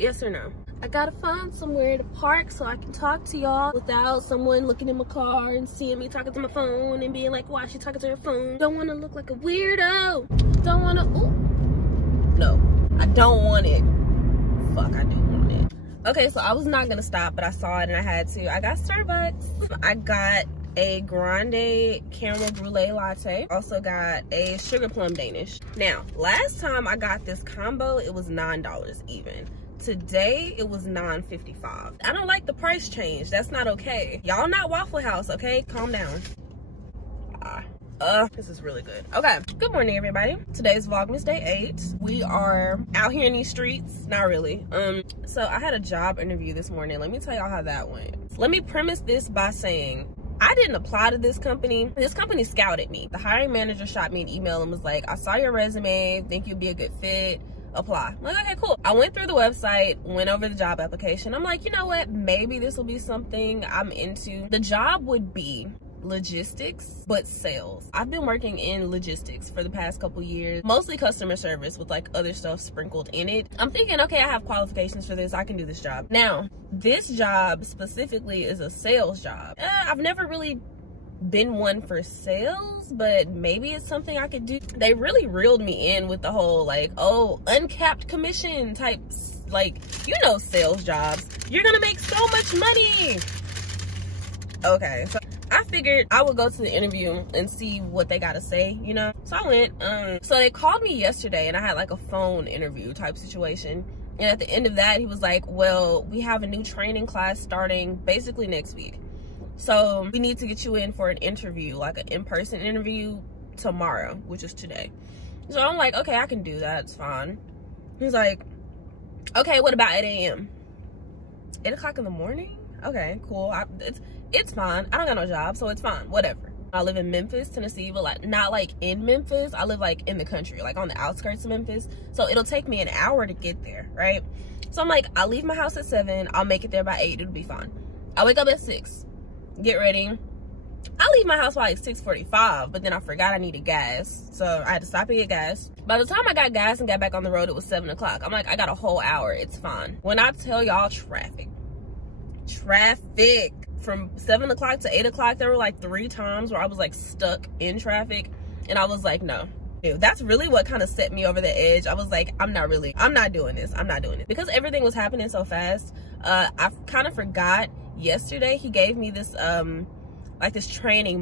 Yes or no? I gotta find somewhere to park so I can talk to y'all without someone looking in my car and seeing me talking to my phone and being like, why is she talking to her phone? Don't want to look like a weirdo. Don't want to, no, I don't want it. Fuck, I do want it. Okay, so I was not gonna stop, but I saw it and I had to. I got Starbucks. I got a grande caramel brulee latte. Also got a sugar plum Danish. Now, last time I got this combo, it was $9 even. Today it was $9.55. I don't like the price change. That's not okay. Y'all not Waffle House, okay? Calm down. This is really good. Okay, good morning everybody. Today's Vlogmas day 8. We are out here in these streets. Not really. So I had a job interview this morning. Let me tell y'all how that went. Let me premise this by saying I didn't apply to this company. This company scouted me. The hiring manager shot me an email and was like, I saw your resume, think you'd be a good fit, apply. I'm like, okay, cool. I went through the website, went over the job application. I'm like, you know what? Maybe this will be something I'm into. The job would be logistics, but sales. I've been working in logistics for the past couple years, mostly customer service with like other stuff sprinkled in it. I'm thinking, okay, I have qualifications for this. I can do this job. Now, this job specifically is a sales job. I've never really been one for sales, but maybe it's something I could do. They really reeled me in with the whole like, oh, uncapped commission types, like, you know, sales jobs. You're gonna make so much money. Okay, so I figured I would go to the interview and see what they gotta say, you know? So I went, so they called me yesterday and I had like a phone interview type situation. And at the end of that, he was like, well, we have a new training class starting basically next week. So we need to get you in for an interview, like an in-person interview tomorrow, which is today. So I'm like, okay, I can do that, it's fine. He's like, okay, what about 8 a.m.? 8 o'clock in the morning? Okay, cool. It's fine. I don't got no job, so it's fine. Whatever. I live in Memphis, Tennessee, but like not like in Memphis. I live like in the country, like on the outskirts of Memphis. So it'll take me an hour to get there, right? So I'm like, I'll leave my house at 7. I'll make it there by 8. It'll be fine. I wake up at 6. Get ready. I leave my house by like 6:45, but then I forgot I needed gas. So I had to stop and get gas. By the time I got gas and got back on the road, it was 7 o'clock. I'm like, I got a whole hour. It's fine. When I tell y'all traffic. From 7 o'clock to 8 o'clock, there were like 3 times where I was like stuck in traffic. And I was like, no. That's really what kind of set me over the edge. I was like, I'm not doing this. I'm not doing it. Because everything was happening so fast, I kind of forgot. Yesterday he gave me this like this training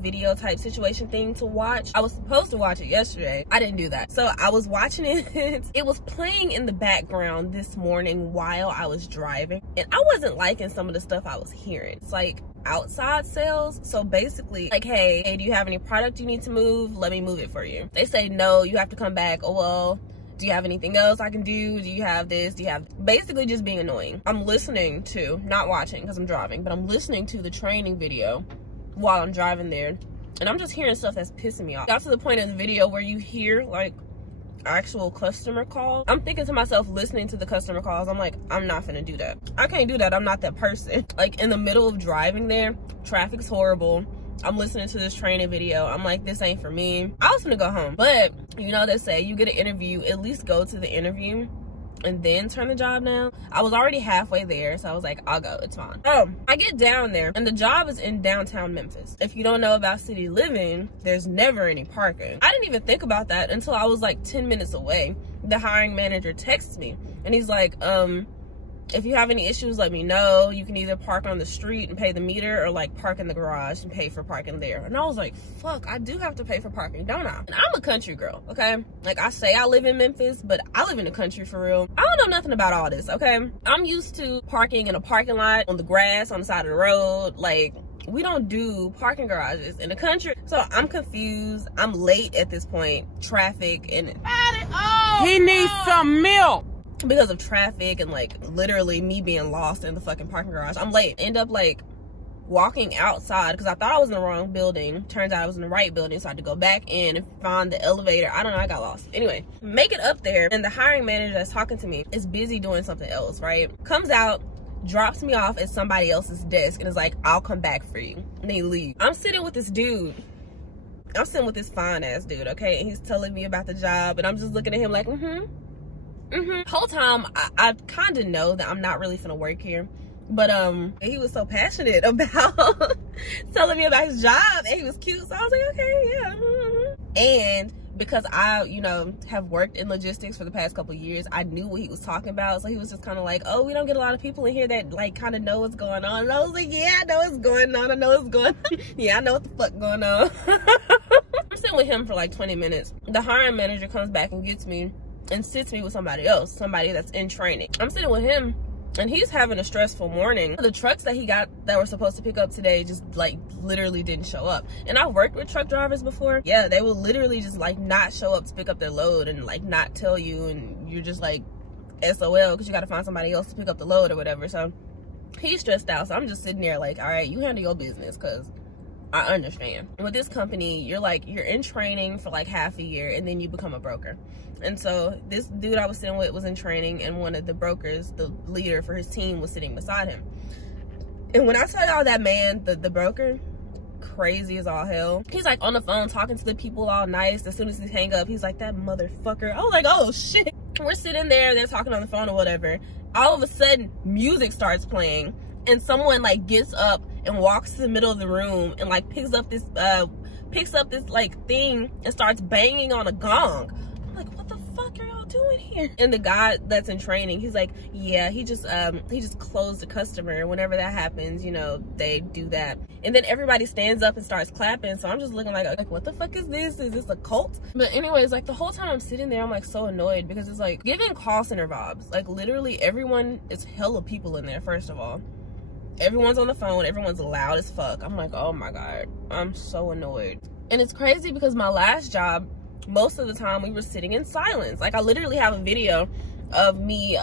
video type situation thing to watch. I was supposed to watch it yesterday. I didn't do that. So I was watching it. It was playing in the background this morning while I was driving. And I wasn't liking some of the stuff I was hearing. It's like outside sales. So basically like, hey, do you have any product you need to move? Let me move it for you. They say, no, you have to come back. Oh, well, do you have anything else I can do? Do you have this? Do you have, basically just being annoying. I'm listening to, not watching because I'm driving, but I'm listening to the training video while I'm driving there. And I'm just hearing stuff that's pissing me off. Got to the point in the video where you hear like actual customer calls. I'm thinking to myself, listening to the customer calls, I'm like, I'm not finna do that. I can't do that. I'm not that person. Like in the middle of driving there, traffic's horrible. I'm listening to this training video. I'm like, this ain't for me. I was gonna go home. But you know, they say you get an interview, at least go to the interview and then turn the job down. I was already halfway there, so I was like, I'll go, it's fine. Oh, I get down there and the job is in downtown Memphis. If you don't know about city living, there's never any parking. I didn't even think about that until I was like 10 minutes away. The hiring manager texts me and he's like, if you have any issues, let me know. You can either park on the street and pay the meter or like park in the garage and pay for parking there. And I was like, fuck, I do have to pay for parking, don't I? And I'm a country girl, okay? Like I say I live in Memphis, but I live in the country for real. I don't know nothing about all this, okay? I'm used to parking in a parking lot, on the grass, on the side of the road. Like, we don't do parking garages in the country. So I'm confused. I'm late at this point. Traffic and he needs some milk. Because of traffic and like literally me being lost in the fucking parking garage. I'm late. End up like walking outside because I thought I was in the wrong building. Turns out I was in the right building, so I had to go back in and find the elevator. I don't know, I got lost. Anyway, make it up there and the hiring manager that's talking to me is busy doing something else, right? Comes out, drops me off at somebody else's desk and is like, I'll come back for you. And they leave. I'm sitting with this dude. I'm sitting with this fine ass dude, okay? And he's telling me about the job and I'm just looking at him like, Whole time I kind of know that I'm not really gonna work here, but he was so passionate about telling me about his job, and he was cute, so I was like, okay, yeah. And because I, you know, have worked in logistics for the past couple of years, I knew what he was talking about. So he was just kind of like, oh, we don't get a lot of people in here that like kind of know what's going on. And I was like, yeah, I know what's going on. I know what's going on. Yeah, I know what the fuck going on. I'm sitting with him for like 20 minutes. The hiring manager comes back and gets me and sits me with somebody else, somebody that's in training. I'm sitting with him, and he's having a stressful morning. The trucks that he got that were supposed to pick up today just like literally didn't show up. And I've worked with truck drivers before. Yeah, they will literally just like not show up to pick up their load and like not tell you, and you're just like SOL because you got to find somebody else to pick up the load or whatever. So he's stressed out. So I'm just sitting there like, all right, you handle your business, because I understand. With this company, you're in training for like half a year and then you become a broker. And so this dude I was sitting with was in training, and one of the brokers, the leader for his team, was sitting beside him. And when I tell y'all that man, the broker, crazy as all hell. He's like on the phone talking to the people all nice. As soon as he hang up, he's like, that motherfucker. I was like, oh shit. We're sitting there, they're talking on the phone or whatever. All of a sudden, music starts playing, and someone like gets up and walks to the middle of the room and like picks up this like thing and starts banging on a gong. I'm like, what the fuck are y'all doing here? And the guy that's in training, he's like, yeah, he just closed a customer. Whenever that happens, you know, they do that. And then everybody stands up and starts clapping. So I'm just looking like what the fuck is this? Is this a cult? But anyways, like the whole time I'm sitting there, I'm like so annoyed because it's like giving call center vibes. Like literally everyone, it's hella people in there, first of all. Everyone's on the phone, everyone's loud as fuck. I'm like, oh my God, I'm so annoyed. And it's crazy because my last job, most of the time we were sitting in silence. Like I literally have a video of me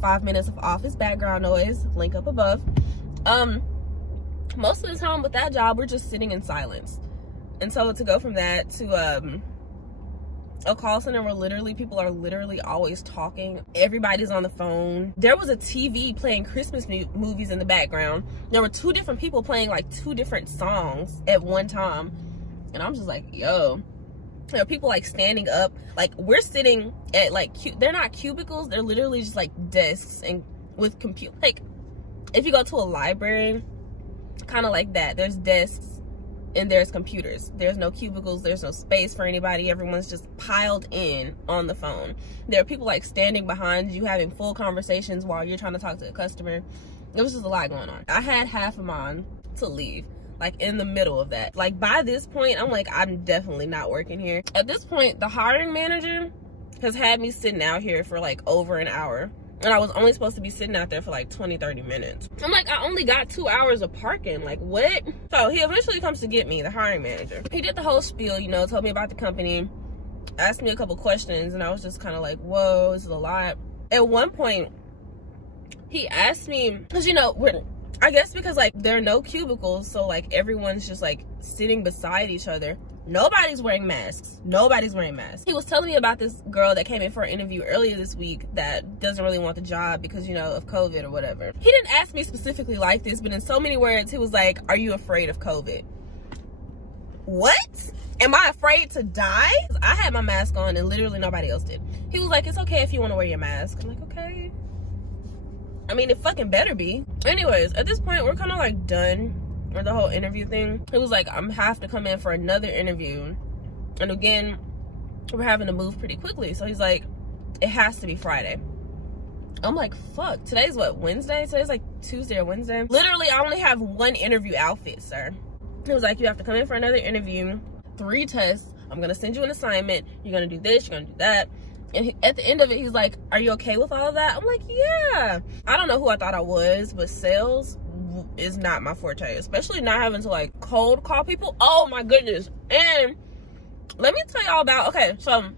5 minutes of office background noise, link up above. Most of the time with that job, we're just sitting in silence. And so to go from that to a call center where literally people are literally always talking, everybody's on the phone. There was a TV playing Christmas movies in the background. There were 2 different people playing like 2 different songs at one time, and I'm just like, yo. There are people like standing up. Like we're sitting at like they're not cubicles, they're literally just like desks and with compute. Like if you go to a library, kind of like that, there's desks and there's computers. There's no cubicles, there's no space for anybody. Everyone's just piled in on the phone. There are people like standing behind you having full conversations while you're trying to talk to a customer. It was just a lot going on. I had half of mine to leave, like in the middle of that. Like by this point, I'm like, I'm definitely not working here. At this point, the hiring manager has had me sitting out here for like over an hour. And I was only supposed to be sitting out there for like 20-30 minutes. I'm like, I only got 2 hours of parking. Like, what? So he eventually comes to get me, the hiring manager. He did the whole spiel, you know, told me about the company, asked me a couple questions, and I was just kind of like, whoa, this is a lot. At one point, he asked me, because, you know, I guess because, like, there are no cubicles, so, like, everyone's just, like, sitting beside each other. Nobody's wearing masks. Nobody's wearing masks. He was telling me about this girl that came in for an interview earlier this week that doesn't really want the job because, you know, of COVID or whatever. He didn't ask me specifically like this, but in so many words, he was like, are you afraid of COVID? What? Am I afraid to die? I had my mask on and literally nobody else did. He was like, it's okay if you want to wear your mask. I'm like, okay. I mean, it fucking better be. Anyways, at this point, we're kind of like done with the whole interview thing. It was like, I'm have to come in for another interview. And again, we're having to move pretty quickly. So he's like, it has to be Friday. I'm like, fuck, today's what, Wednesday? Today's like Tuesday or Wednesday. Literally, I only have 1 interview outfit, sir. He was like, you have to come in for another interview, 3 tests. I'm gonna send you an assignment. You're gonna do this, you're gonna do that. And at the end of it, he's like, are you okay with all of that? I'm like, yeah. I don't know who I thought I was, but sales is not my forte, especially not having to like cold call people. Oh my goodness. And let me tell y'all about, okay, so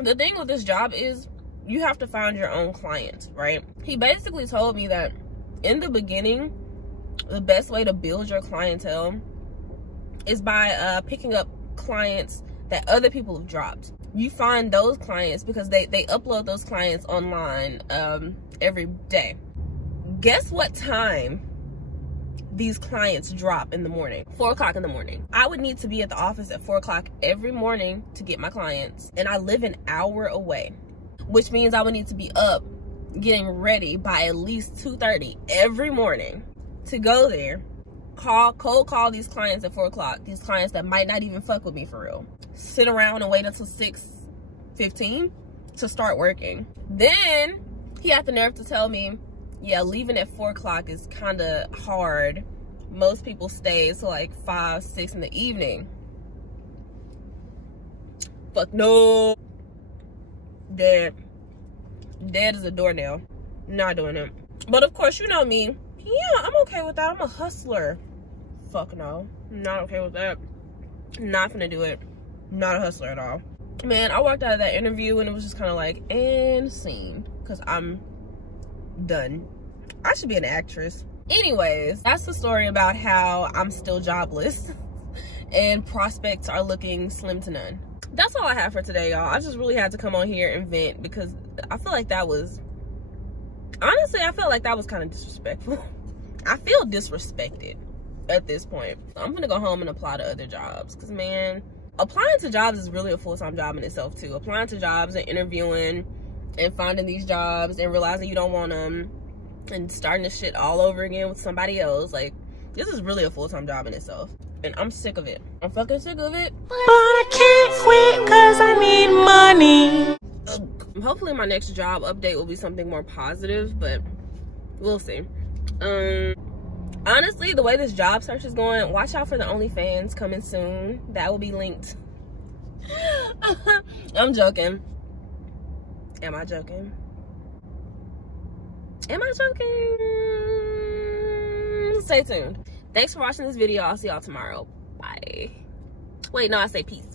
the thing with this job is you have to find your own clients, right? He basically told me that in the beginning, the best way to build your clientele is by picking up clients that other people have dropped. You find those clients because they upload those clients online every day. Guess what time these clients drop in the morning, 4 o'clock in the morning. I would need to be at the office at 4 o'clock every morning to get my clients, and I live an hour away, which means I would need to be up getting ready by at least 2:30 every morning to go there, cold call these clients at 4 o'clock, these clients that might not even fuck with me for real, sit around and wait until 6:15 to start working. Then he had the nerve to tell me, yeah, leaving at 4 o'clock is kind of hard. Most people stay till like 5, 6 in the evening. Fuck no. Dead as a doornail. Not doing it. But of course, you know me. Yeah, I'm okay with that. I'm a hustler. Fuck no. Not okay with that. Not gonna do it. Not a hustler at all. Man, I walked out of that interview and it was just kind of like, and scene. Because I'm done. I should be an actress. Anyways, that's the story about how I'm still jobless and prospects are looking slim to none. That's all I have for today, y'all. I just really had to come on here and vent because I feel like that was, honestly, I felt like that was kind of disrespectful. I feel disrespected at this point. I'm gonna go home and apply to other jobs because, man, applying to jobs is really a full-time job in itself too. Applying to jobs and interviewing and finding these jobs and realizing you don't want them and starting this shit all over again with somebody else. Like, this is really a full-time job in itself. And I'm sick of it. I'm fucking sick of it. But I can't quit cause I need money. Ugh. Hopefully my next job update will be something more positive, but we'll see. Honestly, the way this job search is going, watch out for the OnlyFans coming soon. That will be linked. I'm joking. Am I joking? Am I joking? Stay tuned. Thanks for watching this video. I'll see y'all tomorrow. Bye. Wait, no, I say peace.